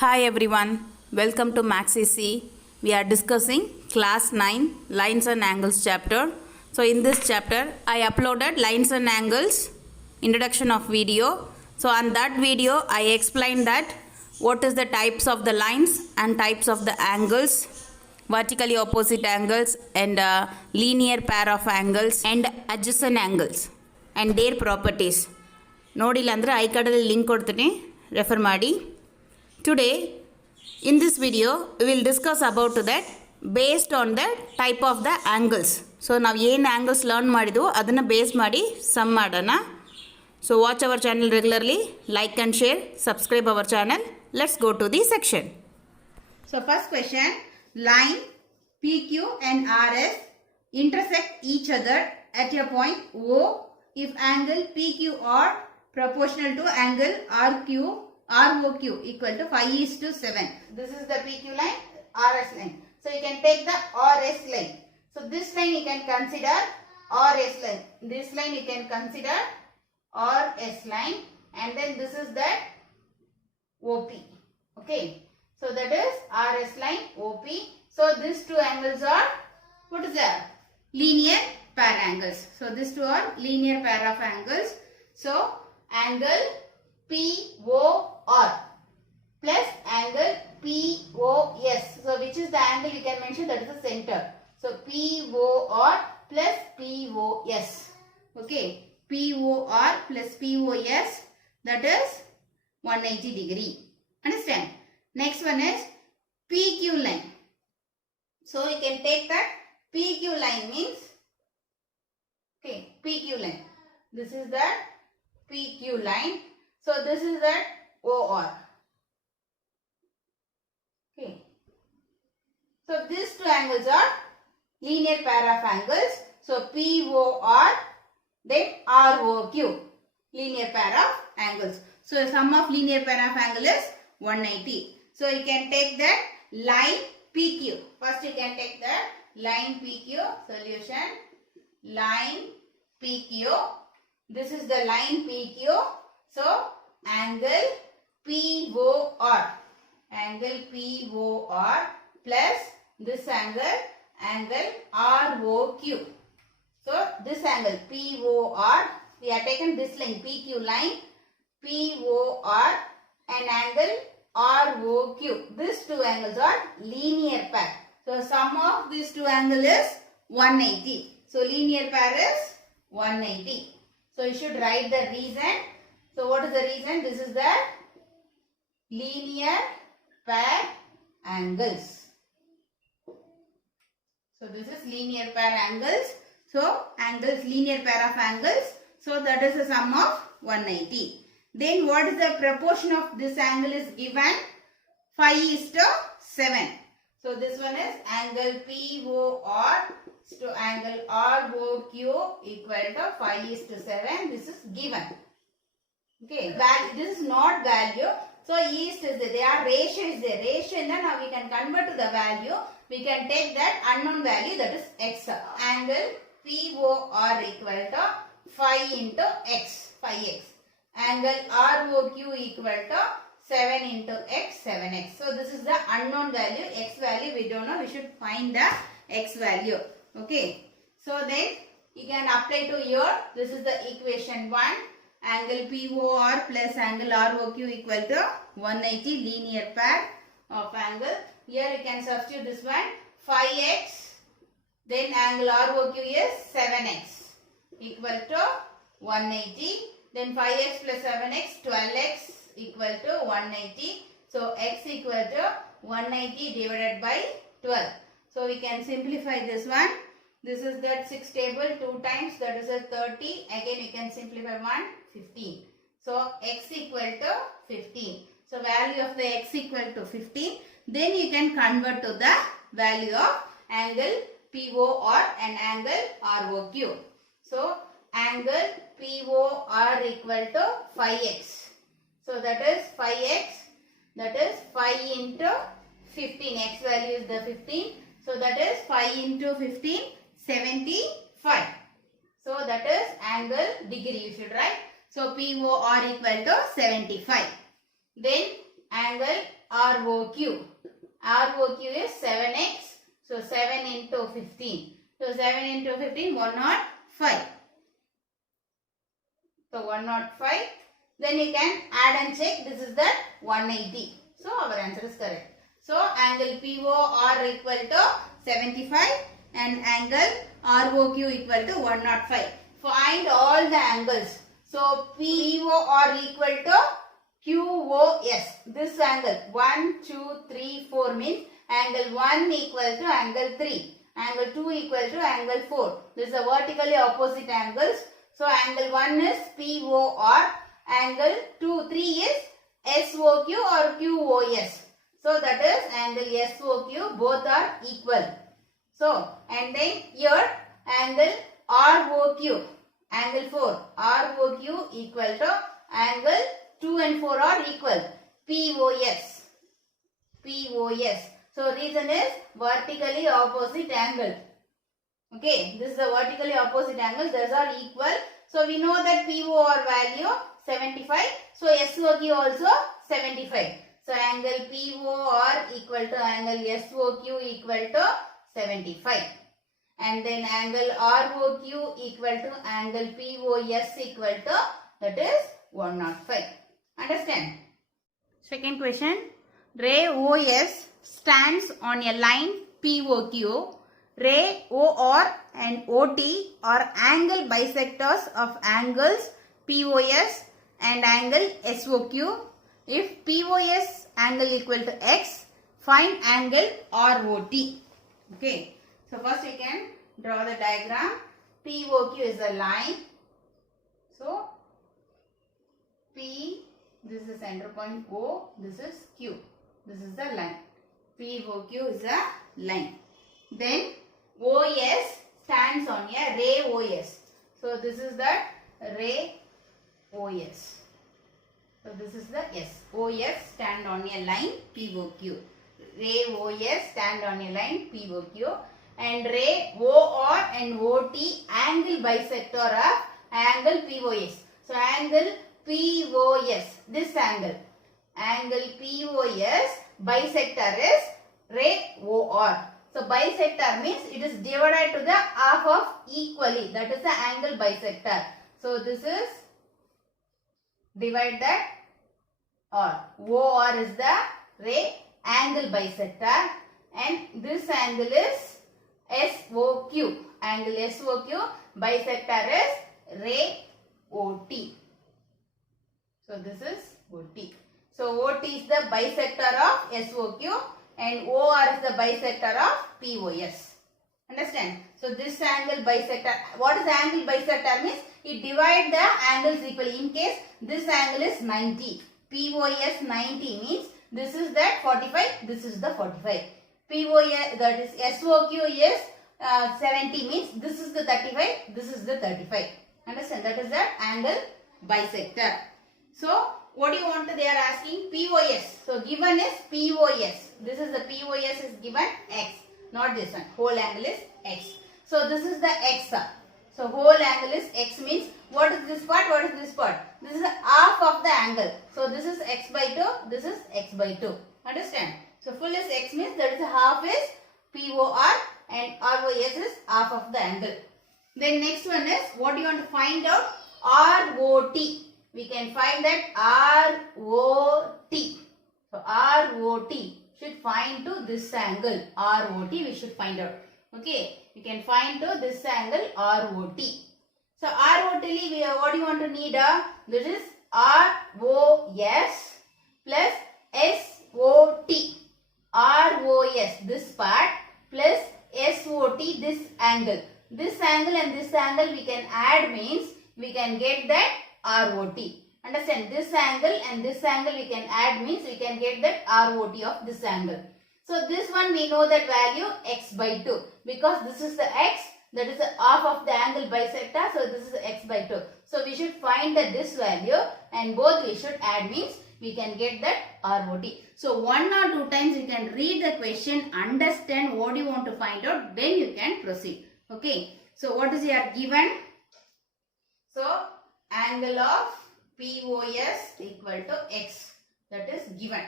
Hi everyone, welcome to MaxEC. We are discussing class 9 lines and angles chapter. So in this chapter I uploaded lines and angles introduction of video. So on that video I explained that what is the types of the lines and types of the angles, vertically opposite angles and linear pair of angles and adjacent angles and their properties. ನೋಡಿಲ್ಲ ಅಂದರೆ I ಕಾರ್ಡಲ್ಲಿ link ಕೊಡ್ತೀನಿ, refer ಮಾಡಿ. Today, in this video, we will discuss about that based on the type of the angles. So, ನಾವು ಏನು angles learn ಮಾಡಿದ್ವು ಅದನ್ನು base ಮಾಡಿ ಸಮ್ ಮಾಡೋಣ. So, watch our channel regularly, like and share, subscribe our channel. Let's go to the section. So, first question, line PQ and RS intersect each other at a point O if angle PQ are proportional to angle ROQ equal to 5:7. This is the PQ line, RS line. So you can take the RS line. So this line you can consider RS line. This line you can consider RS line, and then this is the OP. Okay. So that is RS line, OP. So these two angles are, what is that? Linear pair angles. So these two are linear pair of angles. So angle POR plus angle POS. So which is the angle you can mention, that is the center. So POR plus POS. Okay. POR plus POS, that is 180 degree. Understand? Next one is PQ line. So you can take that PQ line means, okay, PQ line. This is the PQ line. So this is that OR. Okay. So these two angles are linear pair of angles. So POR then ROQ, linear pair of angles. So the sum of linear pair of angle is 180. So you can take that line PQ. First you can take that line PQ, solution, line PQ. This is the line PQ. So angle POR plus this angle ROQ. So this angle POR, we have taken this line PQ line, POR and angle ROQ. These two angles are linear pair. So sum of these two angles is 180. So linear pair is 180. So you should write the reason. So what is the reason? This is the linear pair angles. So this is linear pair angles. So angles, linear pair of angles. So that is the sum of 180. Then what is the proportion of this angle is given? 5:7. So this one is angle POR to angle ROQ equal to 5:7. This is given. Okay, this is not value. So east is there. Their ratio is there. Ratio, and then now we can convert to the value. We can take that unknown value, that is x. Angle POR equal to 5 into x, 5x. Angle ROQ equal to 7 into x, 7x. So this is the unknown value. X value we don't know. We should find the x value. Okay. So then you can apply to your, this is the equation 1. Angle POR plus angle ROQ equal to 180, linear pair of angle. Here you can substitute this one, 5x, then angle ROQ is 7x equal to 180. Then 5x plus 7x, 12x equal to 180. So x equal to 180 divided by 12. So we can simplify this one. This is that 6 table, 2 times, that is a 30. Again you can simplify 1, 15. So x equal to 15. So value of the x equal to 15. Then you can convert to the value of angle POR and angle ROQ. So angle POR equal to 5x. So that is 5x. That is 5 into 15. X value is the 15. So that is 5 into 15, 75. So that is angle degree you should write. So POR equal to 75. Then angle ROQ. ROQ is 7x. So 7 into 15. So 7 into 15, 105. So 105. Then you can add and check. This is the 180. So our answer is correct. So angle POR equal to 75 and angle ROQ equal to 105. Find all the angles. So POR equal to QOS. This angle 1, 2, 3, 4 means angle 1 equal to angle 3. Angle 2 equal to angle 4. This is a vertically opposite angles. So angle 1 is POR. Angle 2, 3 is SOQ or QOS. So that is angle SOQ. Both are equal. So and then here angle ROQ. Angle 4. ROQ equal to angle 2 and 4 are equal. POS. POS. So reason is vertically opposite angle. Okay, this is a vertically opposite angle. Those are equal. So we know that POR value 75. So SOQ also 75. So angle POR equal to angle SOQ equal to 75. And then angle ROQ equal to angle POS equal to, that is 105. Understand? Second question. Ray OS stands on a line POQ. Ray OR and OT are angle bisectors of angles POS and angle SOQ. If POS angle equal to X, find angle ROT. Okay. So first we can draw the diagram. POQ is a line. So P, this is the center point O, this is Q. This is the line. POQ is a line. Then OS stands on a ray OS. So this is the ray OS. So this is the S. OS stand on a line POQ. Ray OS stand on a line POQ. And ray OR and OT angle bisector of angle POS. So angle POS, this angle. Angle POS bisector is ray OR. So bisector means it is divided to the half of equally. That is the angle bisector. So this is divide that or. OR is the ray angle bisector and this angle is SOQ. Angle SOQ bisector is ray OT. So this is OT. So OT is the bisector of SOQ and OR is the bisector of POS. Understand? So this angle bisector, what is angle bisector means? It divides the angles equally. In case this angle is 90. POS 90 means this is that 45, this is the 45. POS, that is SOQ is 70 means this is the 35, this is the 35. Understand? That is the angle bisector. So what do you want to, they are asking POS. So given is POS. This is the POS is given X. Not this one. Whole angle is X. So this is the X. So whole angle is X means what is this part? What is this part? This is half of the angle. So this is X by 2. This is X by 2. Understand? So full is X means that is half is POR and ROS is half of the angle. Then next one is what do you want to find out? ROT. We can find that ROT. So ROT should find to this angle. ROT we should find out. Okay. We can find to this angle ROT. So ROT we what do you want to need? This is ROS plus SOT. ROS this part plus SOT this angle. This angle and this angle we can add means we can get that ROT. Understand? This angle and this angle we can add means we can get that ROT of this angle. So this one we know that value X by 2 because this is the X, that is the half of the angle bisector. So this is X by 2. So we should find that this value and both we should add means we can get that ROT. So 1 or 2 times you can read the question, understand what you want to find out, then you can proceed. Okay. So what is your given? So angle of POS equal to X, that is given.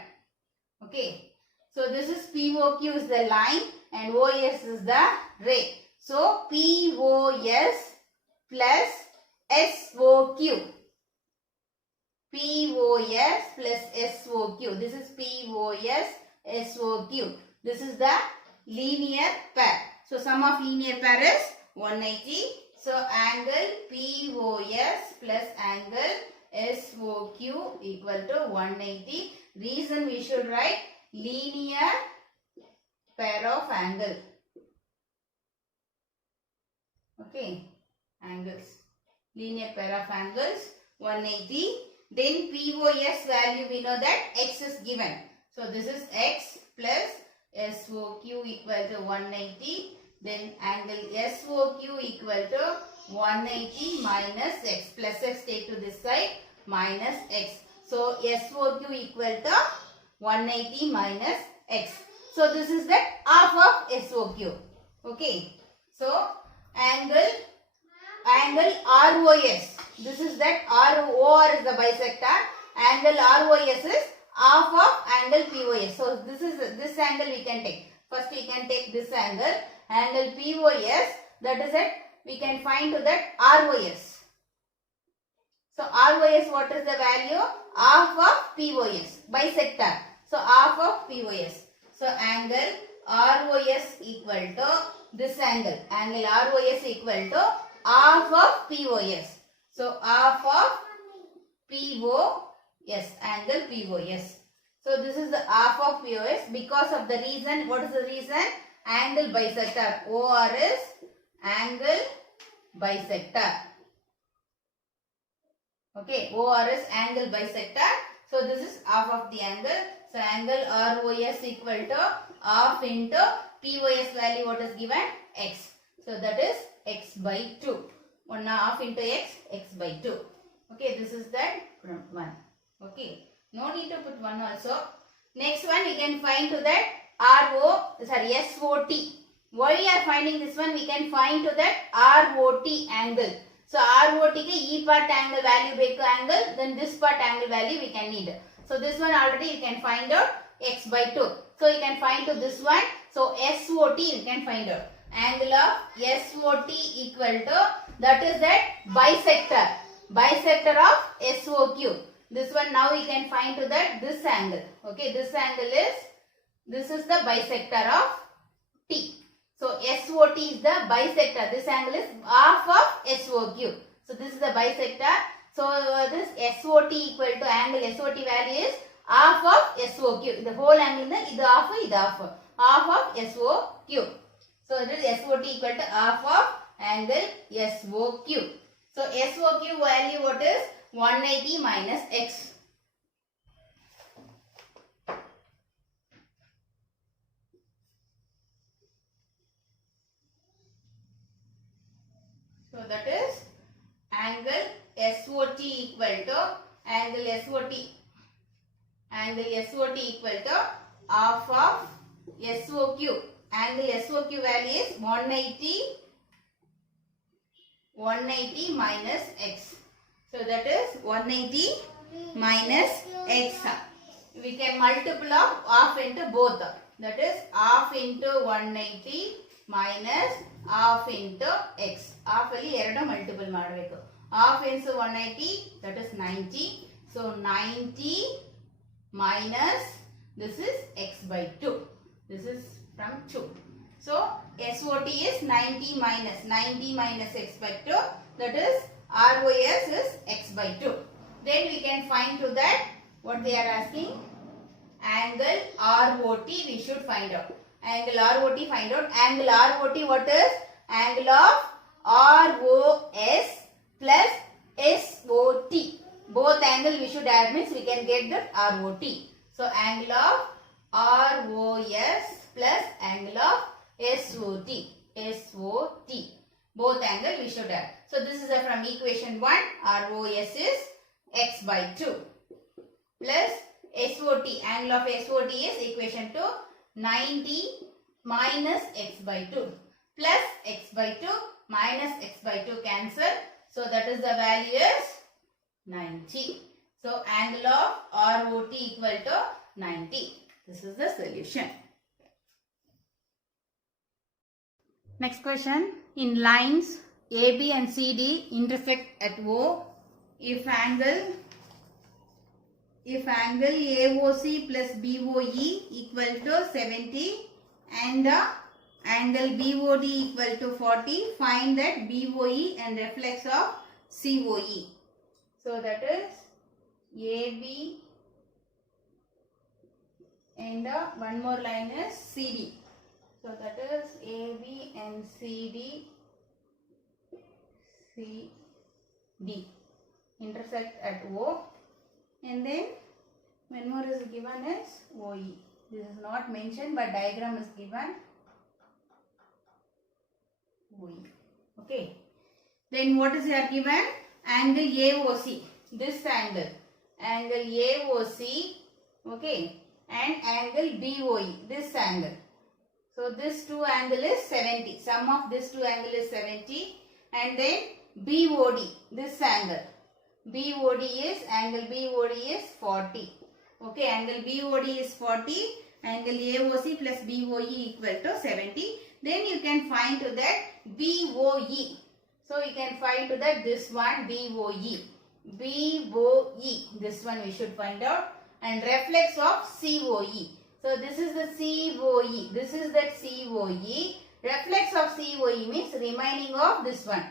Okay. So this is POQ is the line and OS is the ray. So POS plus SOQ. POS plus SOQ. This is POS SOQ. This is the linear pair. So sum of linear pair is 180. So angle POS plus angle SOQ equal to 180. Reason we should write linear pair of angle. Okay, angles. Linear pair of angles 180. Then POS value we know that X is given. So this is X plus SOQ equal to 180. Then angle SOQ equal to 180 minus X. Plus X take to this side minus X. So SOQ equal to 180 minus X. So this is the half of SOQ. Okay. So angle ROS. This is that OR is the bisector. Angle ROS is half of angle POS. So this angle we can take. First we can take this angle. Angle POS, that is it. We can find to that ROS. So ROS, what is the value? Half of POS. Bisector. So half of POS. So angle ROS equal to this angle. Angle ROS equal to half of POS. So half of POS. Angle POS. So this is the half of POS because of the reason. What is the reason? Angle bisector. OR is angle bisector. Okay. OR is angle bisector. So this is half of the angle. So angle ROS equal to half into POS value what is given? X. So that is X by 2. 1 half into X, X by 2. Okay, this is that 1. Okay, no need to put 1 also. Next one we can find to that SOT. Why we are finding this one? We can find to that ROT angle. So ROT ke E part angle value ಬೇಕು angle, then this part angle value we can need. So this one already you can find out X by 2. So you can find to this one. So SOT you can find out. Angle of SOT equal to, that is that bisector. Bisector of SOQ. This one now we can find to that this angle. Okay, this angle is, this is the bisector of T. So SOT is the bisector. This angle is half of SOQ. So this is the bisector. So this SOT equal to angle SOT value is half of SOQ. The whole angle is half of SOQ. So this is SOT equal to half of angle SOQ. So SOQ value what is? 180 minus X. So that is angle SOT equal to angle SOT equal to half of SOQ. Angle SOQ value is 180 minus X. So that is 180 minus X. We can multiple of half into both. That is half into 180 minus half into X. Half ali eradu multiple ಮಾಡಬೇಕು. Half into 180, that is 90. So 90 minus, this is X by 2. This is from 2. So SOT is 90 minus X by 2. That is ROS is X by 2. Then we can find to that what they are asking. Angle ROT we should find out. Angle ROT find out. Angle ROT what is? Angle of ROS plus SOT. Both angle we should add means we can get the ROT. So angle of ROS plus angle of SOT. Both angle we should add. So this is from equation 1. ROS is X by 2 plus SOT. Angle of SOT is equation 2. 90 minus X by 2 plus X by 2 minus X by 2 cancel. So that is the value is 90. So angle of ROT equal to 90. This is the solution. Next question. In lines AB and CD intersect at O, if angle AOC plus BOE equal to 70 and angle BOD equal to 40, find that BOE and reflex of COE. So that is AB and one more line is CD. So that is AB and CD intersect at O, and then one more is given as OE. This is not mentioned but diagram is given OE. Okay. Then what is here given? Angle AOC. This angle AOC, okay, and angle BOE. This angle. So this two angle is 70. Sum of this two angle is 70, and then BOD. This angle BOD is 40. Okay, angle BOD is 40. Angle AOC plus BOE equal to 70. Then you can find to that BOE. So you can find to that this one BOE. This one we should find out. And reflex of COE. So this is the COE. This is that COE. Reflex of COE means remaining of this one.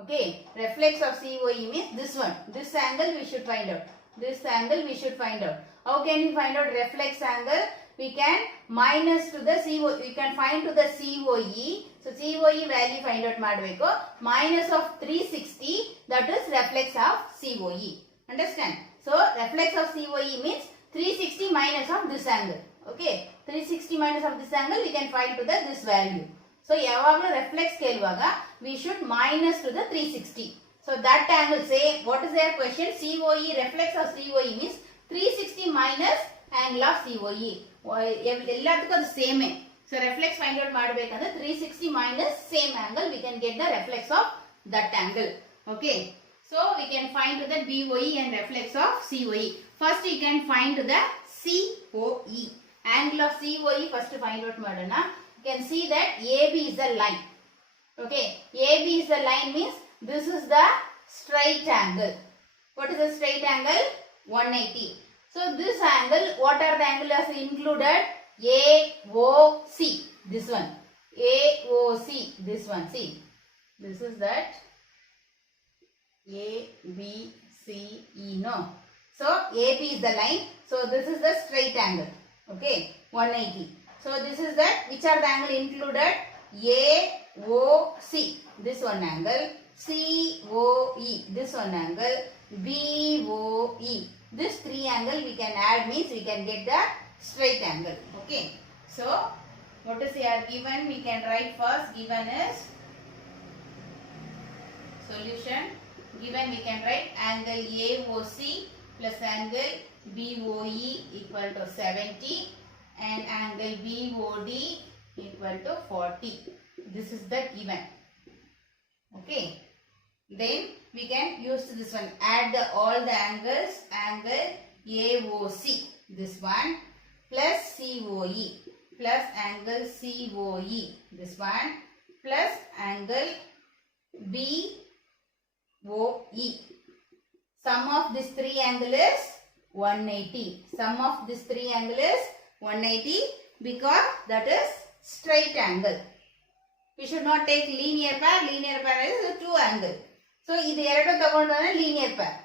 Okay. Reflex of COE means this one. This angle we should find out. This angle we should find out. How can we find out reflex angle? We can minus to the COE. We can find to the COE. So COE value find out ಮಾಡಬೇಕು. Minus of 360. That is reflex of COE. Understand? So reflex of COE means 360 minus of this angle. Okay. 360 minus of this angle we can find to the this value. So ಯಾವಾಗಲೂ reflex ಕೇಳುವಾಗ we should minus to the 360. So that angle, say what is their question? COE, reflex of COE means 360 minus angle of COE. ಎಲ್ಲದಕ್ಕೂ ಅದು ಸೇಮೇ. So reflex find out ಮಾಡಬೇಕಂದ್ರೆ 360 minus same angle we can get the reflex of that angle. Okay. So we can find the BOE and reflex of COE. First you can find the COE. Angle of COE first find out ಮಾಡೋಣ. You can see that AB is the line. Okay. AB is the line means this is the straight angle. What is the straight angle? 180. So this angle, what are the angles included? AOC. This one. AOC. This one. See. This is that. A, B, C, E. No. So AB is the line. So this is the straight angle. Okay. 180. So this is that. Which are the angle included? AOC. This one angle. COE. This one angle. BOE. This three angle we can add means we can get the straight angle. Okay. So what is here given? We can write first. Given is solution. Given we can write angle AOC plus angle BOE equal to 70 and angle BOD equal to 40. This is the given. Okay. Then we can use this one. Add all the angles. Angle AOC. This one plus COE plus angle COE. This one plus angle BOE. Sum of this three angle is 180. Sum of this three angle is 180 because that is straight angle. We should not take linear pair. Linear pair is two angle. So ಇದು ಎರಡು ತಗೊಂಡ್ರೆ linear pair.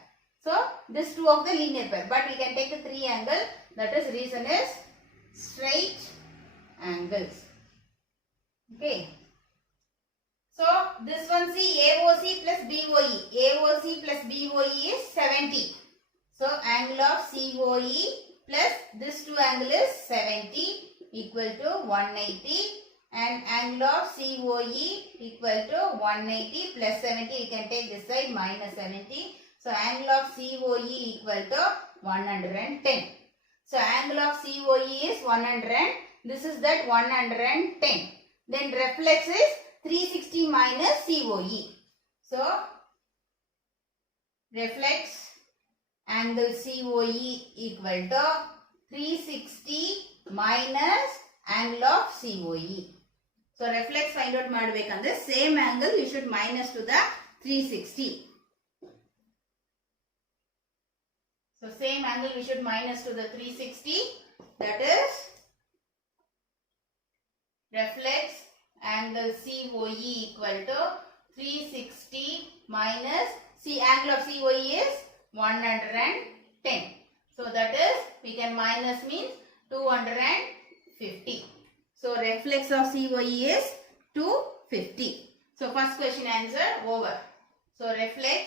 So this two of the linear pair. But we can take the three angle. That is reason is straight angles. Okay. So this one see AOC plus BOE. AOC plus BOE is 70. So angle of COE plus this two angle is 70 equal to 180 and angle of COE equal to 180 plus 70. You can take this side minus 70. So angle of COE equal to 110. So angle of COE is 100. This is that 110. Then reflex is 360 minus COE. So reflex angle COE equal to 360 minus angle of COE. So reflex find out ಮಾಡಬೇಕಂದ್ರೆ same angle you should minus to the 360. So same angle we should minus to the 360, that is reflex angle COE equal to 360 minus, see angle of COE is 110. So that is, we can minus means 250. So reflex of COE is 250. So first question answer over. So reflex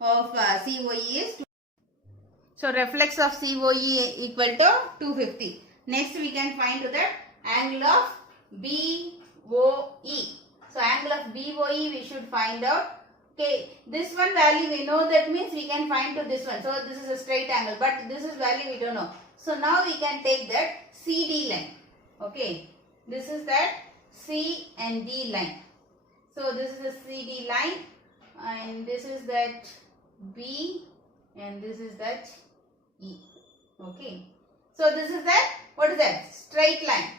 of COE is 250. So reflex of COE equal to 250. Next we can find that angle of BOE. So angle of BOE we should find out. Okay, this one value we know, that means we can find to this one. So this is a straight angle, but this is value we don't know. So now we can take that CD line. Okay, this is that C and D line. So this is the CD line, and this is that B, and this is that E. Okay, so this is that, what is that? Straight line.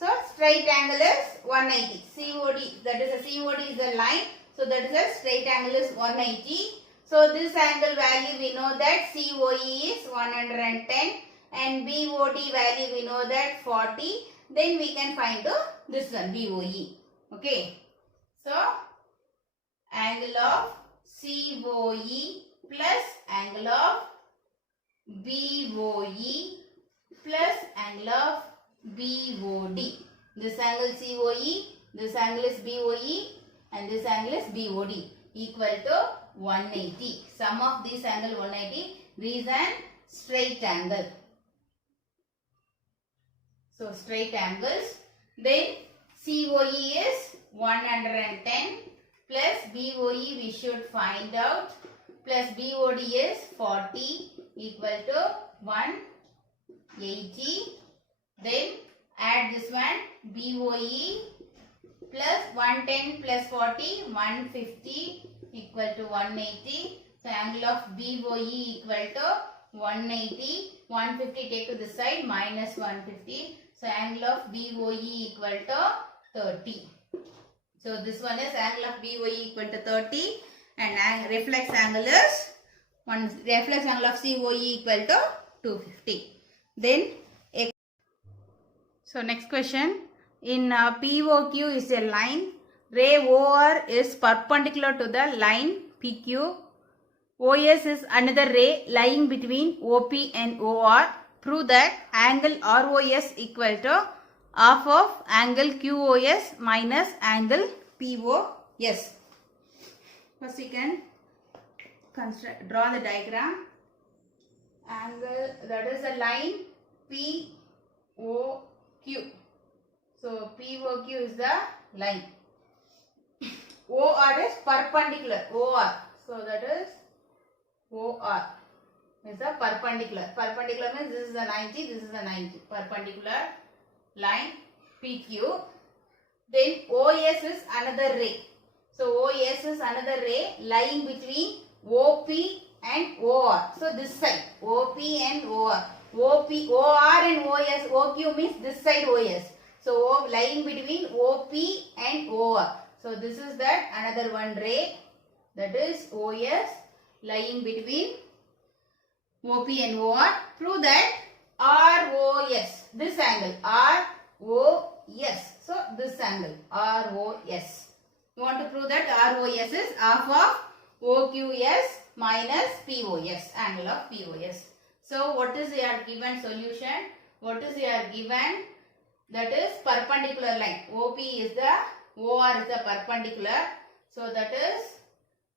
So straight angle is 180. COD, that is a COD is the line. So that is a straight angle is 180. So this angle value we know that COE is 110 and BOD value we know that 40. Then we can find this one BOE. Okay. So angle of COE plus angle of BOE plus angle of BOD. This angle COE, this angle is BOE, and this angle is BOD equal to 180. Sum of this angle 180. Reason straight angle. So straight angles. Then COE is 110 plus BOE we should find out plus BOD is 40 equal to 180. Then add this one BOE plus 110 plus 40, 150 equal to 180. So angle of BOE equal to 180. 150 take to this side, minus 150. So angle of BOE equal to 30. So this one is angle of BOE equal to 30, and reflex angle is reflex angle of COE equal to 250. Then so next question. In POQ is a line. Ray OR is perpendicular to the line PQ. OS is another ray lying between OP and OR. Prove that angle ROS equal to half of angle QOS minus angle POS. First we can draw the diagram. Angle, that is a line POQ. So POQ is the line. OR is perpendicular. OR. So that is OR is the perpendicular. Perpendicular means this is the 90, this is the 90. Perpendicular line PQ. Then OS is another ray. So OS is another ray lying between OP and OR. So this side OP and OR. OR and OS. OQ means this side OS. So lying between OP and OR. So this is that another one ray, that is OS lying between OP and OR. Prove that ROS, this angle ROS. So this angle ROS. You want to prove that ROS is half of OQS minus POS, angle of POS. So what is your given solution? What is your given? That is perpendicular line. OP is the, OR is the perpendicular. So that is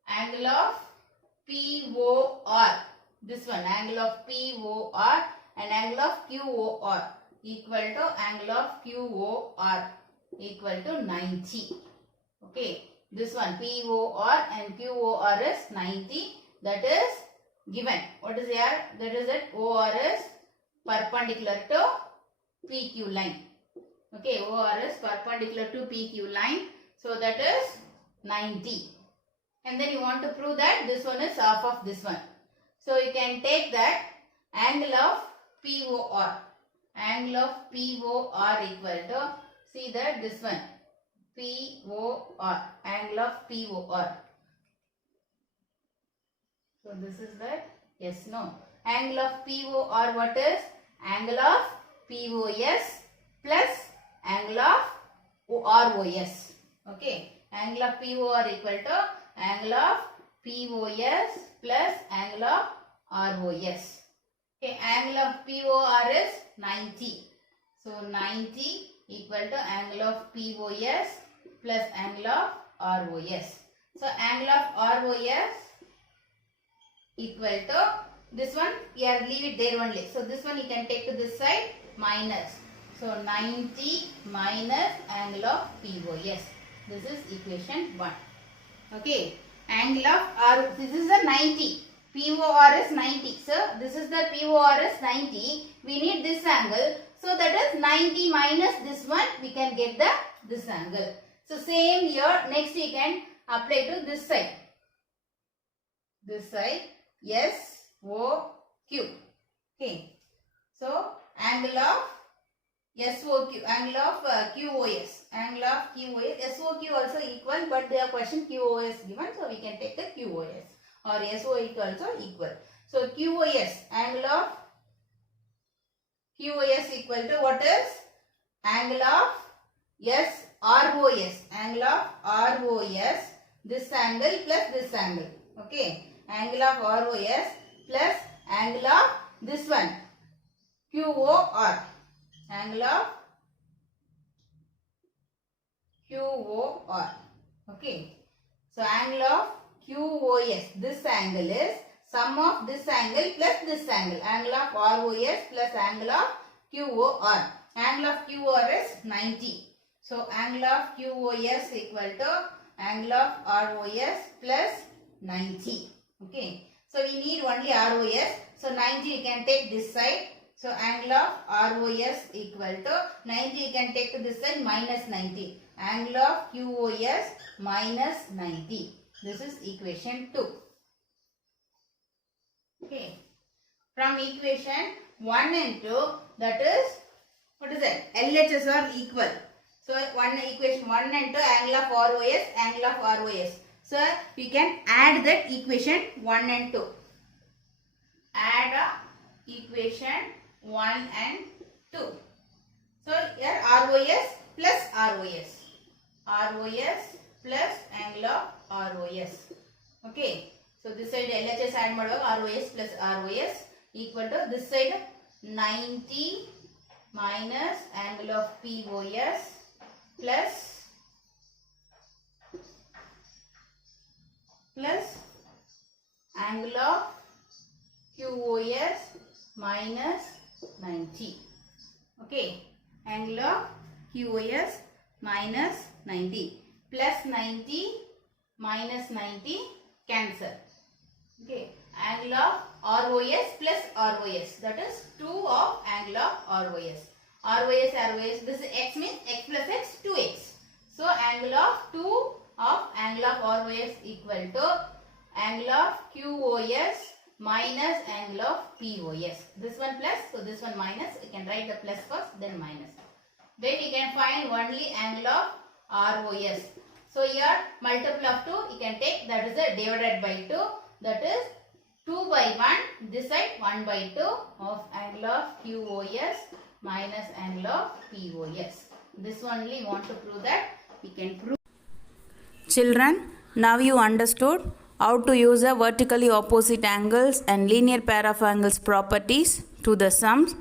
angle of POR. This one, angle of POR and angle of QOR equal to angle of QOR equal to 90. Okay. This one POR and QOR is 90. That is given. What is here? That is that OR is perpendicular to PQ line. Okay, OR is perpendicular to PQ line. So that is 90. And then you want to prove that this one is half of this one. So you can take that angle of POR. angle of POR equal to, see that this one, POR, angle of POR. So this is that, yes, no. Angle of POR, what is? Angle of POS plus angle of ROS. Okay, angle of POR equal to angle of POS plus angle of ROS. Okay, angle of POR is 90. So 90 equal to angle of POS plus angle of ROS. So angle of ROS equal to this one, here leave it there only. So this one you can take to this side, minus. So 90 minus angle of POS. This is equation 1. Okay, angle of R, this is the 90. POR is 90. So this is the POR is 90. We need this angle. So that is 90 minus this one. We can get this angle. So same here. Next we can apply to this side. This side, SOQ. Okay. So angle of SOQ, angle of QOS, angle of QOS, SOQ also equal, but their question QOS given, so we can take the QOS, or SOQ also equal. So QOS, angle of QOS equal to what is? Angle of ROS, angle of ROS, this angle plus this angle. Okay, angle of ROS plus angle of this one, QOR. Angle of QOR. Okay. So angle of QOS. This angle is sum of this angle plus this angle. Angle of ROS plus angle of QOR. Angle of QOR is 90. So angle of QOS equal to angle of ROS plus 90. Okay. So we need only ROS. So 90 you can take this side. So angle of ROS equal to 90 you can take to this side, minus 90. Angle of QOS minus 90. This is equation 2. Okay. From equation 1 and 2, that is, what is that? LHS are equal. So equation 1 and 2, angle of ROS, angle of ROS. So we can add that equation 1 and 2. Add equation 1 and 2. So here ROS plus ROS. ROS plus angle of ROS. Okay. So this side LHS add ಮಾಡುವಾಗ ROS plus ROS equal to this side 90 minus angle of POS plus angle of QOS minus 90. Okay, angle of QOS minus 90. Plus 90 minus 90 cancel. Okay, angle of ROS plus ROS, that is 2 of angle of ROS. ROS, this is x means x plus x, 2x. So angle of 2 of angle of ROS equal to angle of QOS minus angle of POS. This one plus, so this one minus. You can write the plus first, then minus. Then you can find only angle of ROS. So here multiple of 2 you can take, that is a divided by 2, that is 2 by 1, this side 1 by 2 of angle of QOS minus angle of POS. This only want to prove that we can prove. Children, now you understood how to use the vertically opposite angles and linear pair of angles properties to the sums.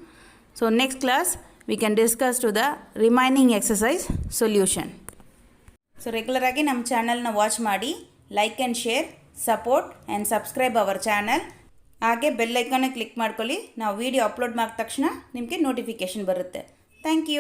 So next class we can discuss to the remaining exercise solution. So regular ಆಗಿ ನಮ್ಮ ಚಾನಲ್ನ watch ಮಾಡಿ, like and share, support and subscribe our channel. ಹಾಗೆ bell ಐಕಾನ್ನ click ಮಾಡ್ಕೊಳ್ಳಿ. ನಾವು video upload ಮಾಡಿದ ತಕ್ಷಣ ನಿಮಗೆ ನೋಟಿಫಿಕೇಷನ್ ಬರುತ್ತೆ. Thank you.